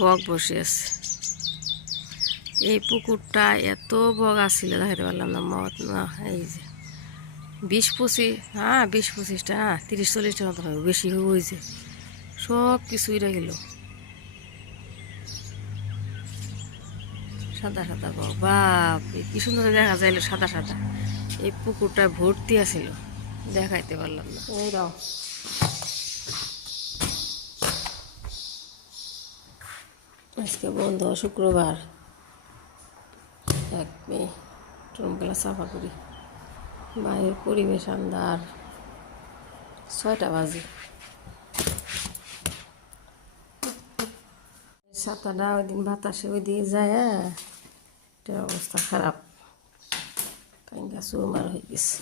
বক বসে আছে। এই পুকুরটা এত বক আসছিল দেখাতে পারলাম না। মত না, এই যে 20-25, হ্যাঁ 20-25টা, হ্যাঁ 30-40টা মতো হবে, বেশি হয়েছে। সব কিছু উড়ে গেল, সাদা সাদা বক। বাপ কি সুন্দর দেখা যাইলো, সাদা সাদা। এই পুকুরটা ভর্তি আছিল, দেখাইতে পারলাম না। এই দাও, আজকে বন্ধ, শুক্রবার। 1 মে। রুমগুলা সাফা করি। বাইরের পরিবেশ আন্দার, 6টা বাজে। ছাতাটা ওই দিন বাতাসে ওই দিয়ে যায়, এটার অবস্থা খারাপ, কাইঙ্গা চুরমার হয়ে গেছে।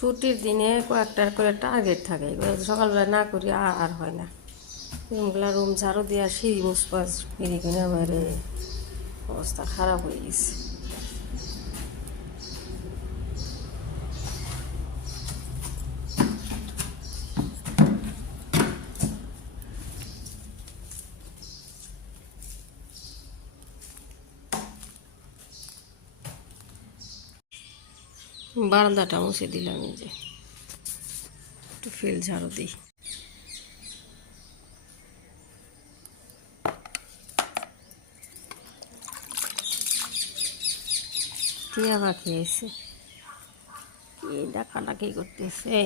ছুটির দিনে কয়েকটার করে টার্গেট থাকে, এগুলো সকালবেলা না করি আর হয় না। রুম ঝাড়ু দিয়ে সিঁড়ি মুসপাস ফিরি কিনে বাইরে, অবস্থা খারাপ হয়ে গেছে। বারান্দাটা মুছে দিলাম, এই যে একটু ফিল ঝাড়ু দিই। টিয়া পাখি এসে কি ডাকাডাকি করতেছে।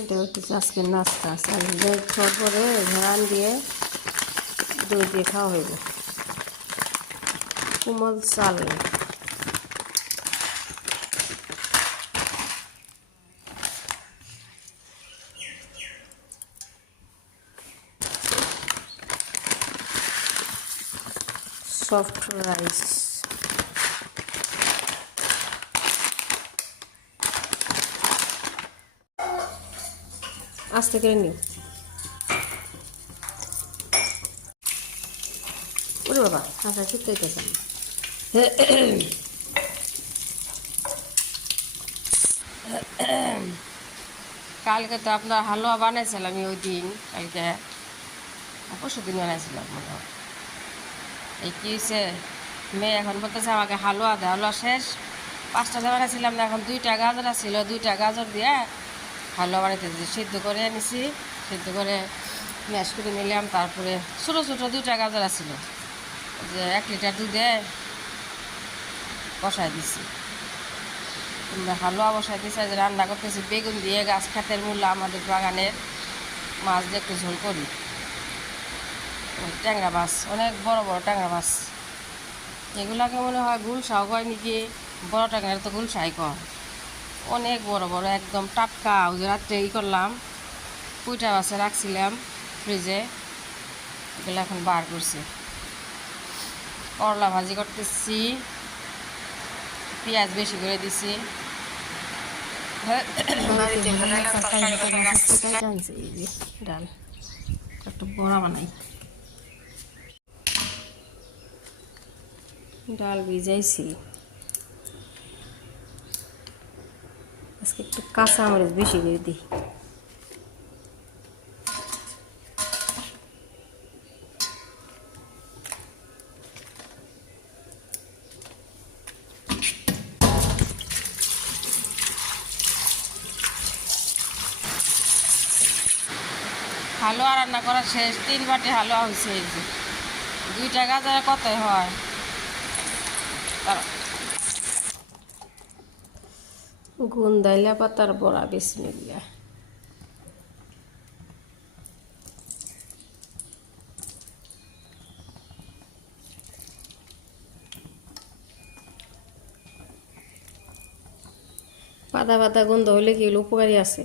এটা হচ্ছে আজকের নাস্তা। খাওয়ার পরে ঝাড়ান দিয়ে দই দিয়ে খাওয়া হইব। কোমল চাল, সফট রাইস। আস্তে করে নিও। ওরে বাবা, হাসা শুকতে গেছে। কালকে তো আপনার হালুয়া বানাইছিলাম আমি ওই দিন, কালকে পরশু দিন বানাইছিলাম মনে হয়। এই কী হয়েছে, মেয়ে এখন বলতেছে আমাকে হালুয়া দেয়। হালুয়া শেষ, 5টা বানাইছিলাম না, এখন 2টা গাজর ছিল, 2টা গাজর দিয়ে হালুয়া বানাইতে দিয়েছি। সিদ্ধ করে এনেছি, সিদ্ধ করে ম্যাশ করে নিলাম। তারপরে ছোটো ছোটো 2টা গাজর আছিল, যে 1 লিটার দুধে বসাই দিছি। হালুয়া বসাই দিছি, যে রান্না করতেছি বেগুন দিয়ে, গাছ খাতের মূল্য আমাদের বাগানের মাছ দিয়ে একটু ঝোল করি। ট্যাংরা মাছ, অনেক বড় বড় ট্যাংরা মাছ, এগুলাকে মনে হয় গুলশাও কয় নাকি। বড় ট্যাংরা তো গুলশাই কয়। অনেক বড় বড়, একদম টাটকা। ওই যে রাত্রে করলাম, পুঁইটা মাছে রাখছিলাম ফ্রিজে, এগুলো এখন বার করছি। করলা ভাজি করতেছি, পেঁয়াজ বেশি করে দিছি। ডাল একটু বড়া বানাই, ডাল ভিজাইছি। আজকে একটু কাঁচা মরিচ বেশি করে দিই। হালুয়া রান্না করা শেষ, 3 বাটি হালুয়া হয়েছে। এই যে 2টা গাজরে কতই হয়। গুন্দাইলা পাতার বড়া, বিসমিল্লাহ। পাতা পাতা গন্ধ হইলে কি হলো উপকারী আছে।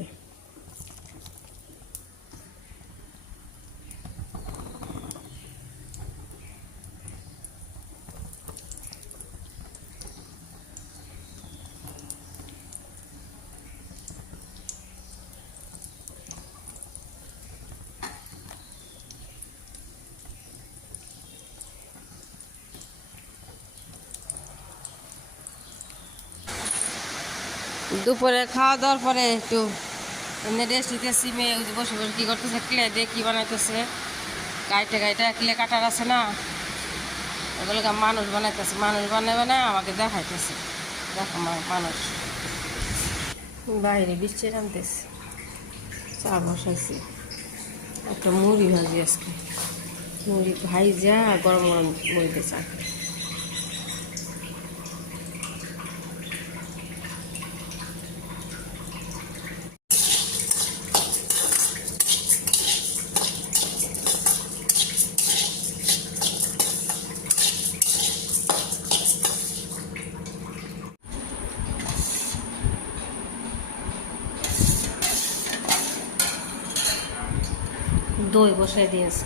দুপুরে খাওয়া দাওয়ার পরে একটু এমনি রেস্ট নিতেছি। মেয়ে বসে বসে কী করতেছে, ক্লে দিয়ে কী বানাইতেছে, গাইটা ক্লে কাটার আছে না, ওগুলোকে মানুষ বানাইতেছে। মানুষ বানায় আমাকে দেখাইতেছে, দেখো মানুষ। বাইরে বৃষ্টি নামতেছে, চা বসাইছি, একটা মুড়ি ভাজি আজকে, মুড়ি ভাইজা গরম গরম মুড়িতে চা। 2 বসাই দিয়েছে।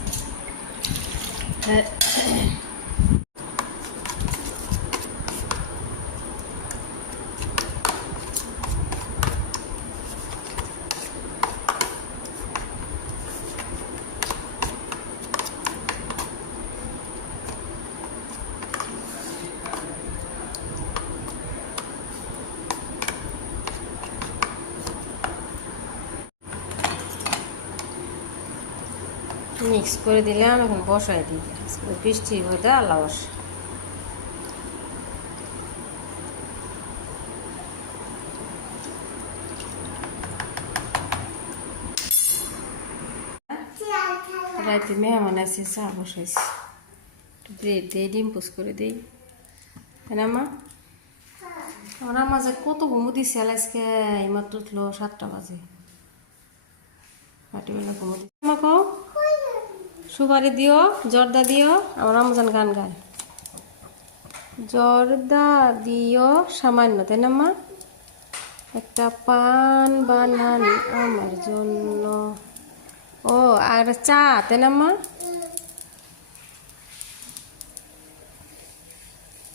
মিক্স করে দিলাম, এখন বসাই দিই। বৃষ্টির মধ্যে আল্লাহ বসে। রাতে মেহমান আছে, চা বসাইছি, ব্রেড দিয়ে ডিম পোস্ট করে দিই। হ্যাঁ মা, আমার আম্মা যে কত ঘুমো দিছে আজকে, এইমাত্র উঠলো 7টা বাজে। রাত্রিবেলা ঘুমো দিচ্ছে। আমাকে সুপারি দিও, জর্দা দিও, আমার আম্মা গান গায়। জর্দা দিও সামান্য, তাই না মা? একটা পান বানান আমার জন্য। ও আর চা, তাই না মা?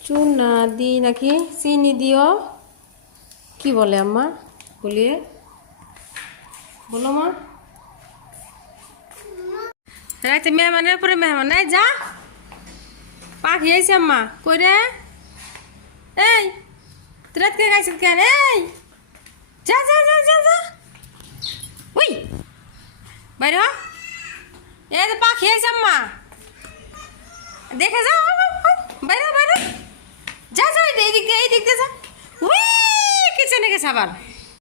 চুনা দি নাকি চিনি দিও? কি বলে আম্মা? বলিয়ে বলো মা। রাতে মেহমানের পরে মেহমান নাই, যা পাখি আইছে আম্মা। কই রে? এই তুই রাতকে গাইছিস কেন? এই যা যা যা যা যা, ওই বাইরে হ। এই যে পাখি আইছে আম্মা, দেখে যা, বাইরে বাইরে যা যা, এই দিক দিয়ে যা। উই কিচেনে গেছে আবার।